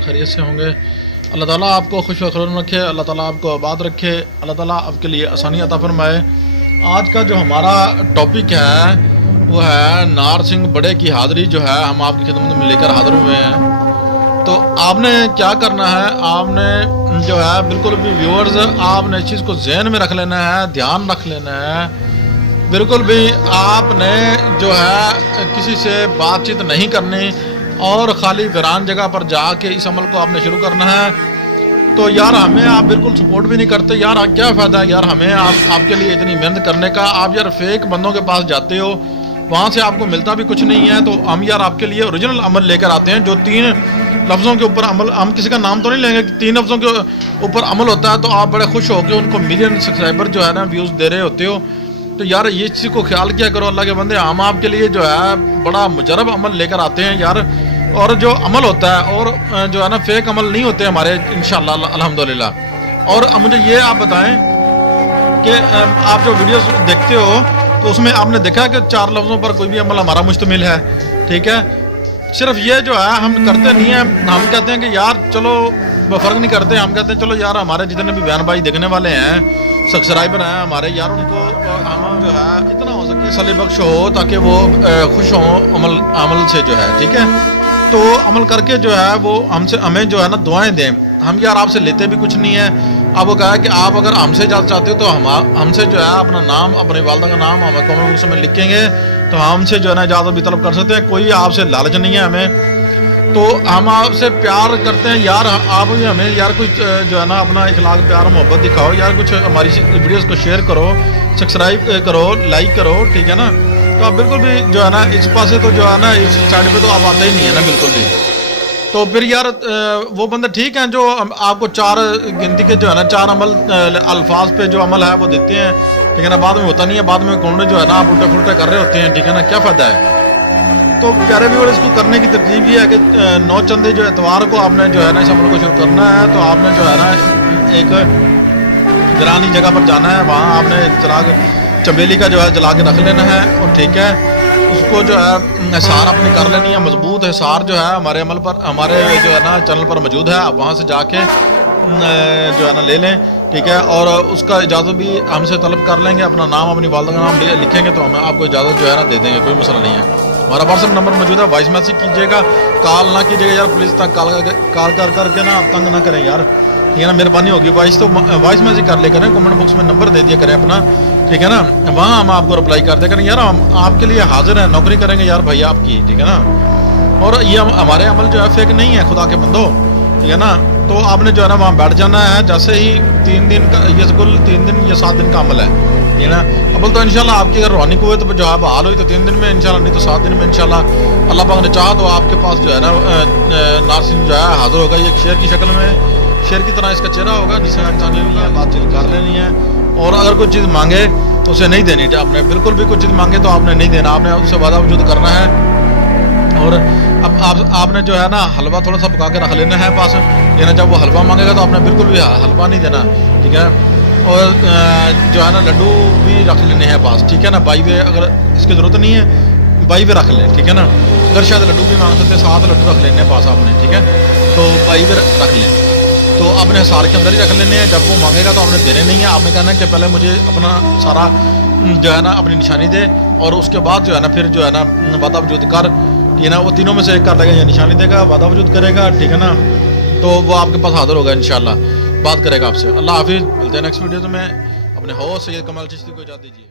खैरियत से होंगे। अल्लाह ताला आपको खुश व खैर रखे, अल्लाह ताला आपको आबाद रखे, अल्लाह ताला आपके लिए आसानी अता फरमाए। आज का जो हमारा टॉपिक है वो है नार सिंह बड़े की हाज़िरी जो है हम आपकी खिदमत में लेकर हाज़िर हुए हैं। तो आपने क्या करना है, आपने जो है बिल्कुल भी व्यूअर्स आपने इस चीज़ को जहन में रख लेना है, ध्यान रख लेना है। बिल्कुल भी आपने जो है किसी से बातचीत नहीं करनी और ख़ाली वीरान जगह पर जाके इस अमल को आपने शुरू करना है। तो यार हमें आप बिल्कुल सपोर्ट भी नहीं करते यार, क्या फ़ायदा है यार हमें आपके लिए इतनी मेहनत करने का। आप यार फेक बंदों के पास जाते हो, वहाँ से आपको मिलता भी कुछ नहीं है। तो हम यार आपके लिए ओरिजिनल अमल लेकर आते हैं जो 3 लफ्ज़ों के ऊपर अमल, हम किसी का नाम तो नहीं लेंगे, 3 लफ्ज़ों के ऊपर अमल होता है। तो आप बड़े खुश हो के उनको मिलियन सब्सक्राइबर जो है ना व्यूज़ दे रहे होते हो। तो यार ये चीज़ को ख्याल किया करो अल्लाह के बंदे, हम आपके लिए जो है बड़ा मुजरब अमल लेकर आते हैं यार। और जो अमल होता है और जो है ना फेक अमल नहीं होते हमारे इंशाअल्लाह अल्हम्दुलिल्लाह। और अब मुझे ये आप बताएं कि आप जो वीडियोस देखते हो तो उसमें आपने देखा कि 4 लफ्ज़ों पर कोई भी अमल हमारा मुश्तमिल है, ठीक है। सिर्फ ये जो है हम करते नहीं हैं, हम कहते हैं कि यार चलो फ़र्क नहीं करते, हम कहते हैं चलो यार हमारे जितने भी बयान भाई देखने वाले हैं, सब्सक्राइबर हैं हमारे यार, उनको हम जो है इतना हो सके सली बख्श हो ताकि वो खुश हों अमल से जो है, ठीक है। तो अमल करके जो है वो हमें जो है ना दुआएं दें। हम यार आपसे लेते भी कुछ नहीं है। अब वो कहा है कि आप अगर हमसे इजाज़त चाहते हो तो हमसे जो है अपना नाम, अपनी वालदा का नाम हमें कमेंट बॉक्स में लिखेंगे तो हमसे जो है ना इजाज़त भी तलब कर सकते हैं। कोई आपसे लालच नहीं है हमें, तो हम आपसे प्यार करते हैं यार। आप भी हमें यार कुछ जो है ना अपना इखलाक प्यार मोहब्बत दिखाओ यार, कुछ हमारी वीडियोस को शेयर करो, सब्सक्राइब करो, लाइक करो, ठीक है ना। तो आप बिल्कुल भी जो है ना इस पासे तो जो है ना इस साइड पे तो आप आते ही नहीं है ना बिल्कुल भी। तो फिर यार वो बंदे ठीक हैं जो आपको 4 गिनती के जो है ना 4 अमल अल्फाज पे जो अमल है वो देते हैं, ठीक है ना। बाद में होता नहीं है, बाद में कौन जो है ना आप उल्टे फुलटे कर रहे होते हैं, ठीक है ना, क्या फ़ायदा है। तो प्यारे व्यूअर इसको करने की तरतीब ये है कि 9 चंदे जो एतवार को आपने जो है ना इस अमल को शुरू करना है। तो आपने जो है ना एक वीरानी जगह पर जाना है, वहाँ आपने चिराग चमेली का जो है जला के रख लेना है और ठीक है उसको जो है सार अपनी कर लेनी है। मजबूत है सार जो है हमारे अमल पर, हमारे जो है ना चैनल पर मौजूद है, आप वहाँ से जाके जो है ना ले लें, ठीक है। और उसका इजाज़त भी हमसे तलब कर लेंगे, अपना नाम अपनी वालदा का नाम लिखेंगे तो हमें आपको इजाज़त जो है ना दे देंगे, कोई मसला नहीं है। हमारा व्हाट्सएप नंबर मौजूद है, वॉइस मैसेज कीजिएगा, कॉल ना कीजिएगा यार प्लीज़, तक कॉल कर करके ना आप तंग ना करें यार, ठीक है ना, मेहरबानी होगी। वॉइस मैसेज कर ले करें, कमेंट बॉक्स में नंबर दे दिया करें अपना, ठीक है ना, वहाँ हम आपको रिप्लाई कर दे करें यार, हम आपके लिए हाजिर हैं, नौकरी करेंगे यार भैया आपकी, ठीक है ना। और ये हमारे अमल जो है फेक नहीं है खुदा के बंदो, ठीक है ना। तो आपने जो है ना वहाँ बैठ जाना है, जैसे ही 3 दिन का ये कुल 3 दिन या 7 दिन का अमल है, ठीक है ना। अमल तो इंशाल्लाह आपकी अगर रूहानी कुव्वत तो जो है बहाल हुई तो 3 दिन में इंशाल्लाह, नहीं तो 7 दिन में इंशाल्लाह अल्लाह पाक ने चाहा तो आपके पास जो है ना नार सिंह जो है हाजिर होगा। ये एक शेर की शक्ल में, शेर की तरह इसका चेहरा होगा जिसे इंसानी नहीं है, बातचीत कर लेनी है। और अगर कोई चीज़ मांगे तो उसे नहीं देनी, आपने बिल्कुल भी कुछ चीज़ मांगे तो आपने नहीं देना, आपने उससे वादा वजूद करना है। और अब आपने जो है ना हलवा थोड़ा सा पका के रख लेना है पास, लेना जब वो हलवा मांगेगा तो आपने बिल्कुल भी हलवा नहीं देना, ठीक है। और जो है ना लड्डू भी रख लेने हैं पास, ठीक है ना। बाई वे अगर इसकी ज़रूरत नहीं है बाई वे रख लें, ठीक है ना। अगर शायद लड्डू भी मांग सकते 7 लड्डू रख लेने पास आपने, ठीक है। तो बाई वे रख लें, तो आपने हार के अंदर ही रख लेने हैं। जब वो मांगेगा तो आपने देने नहीं है, आपने कहना है कि पहले मुझे अपना सारा जो है ना अपनी निशानी दे और उसके बाद जो है ना फिर जो है ना वादा वजूद कर, ठीक है ना। वो तीनों में से एक कर देगा, या निशानी देगा, वादा वजूद करेगा, ठीक है ना। तो वो आपके पास हाजिर होगा इंशाल्लाह, बात करेगा आपसे। अल्लाह हाफिज़, मिलते हैं नेक्स्ट वीडियो में। अपने होस्ट सैयद कमाल चिश्ती को इजाज़त दीजिए।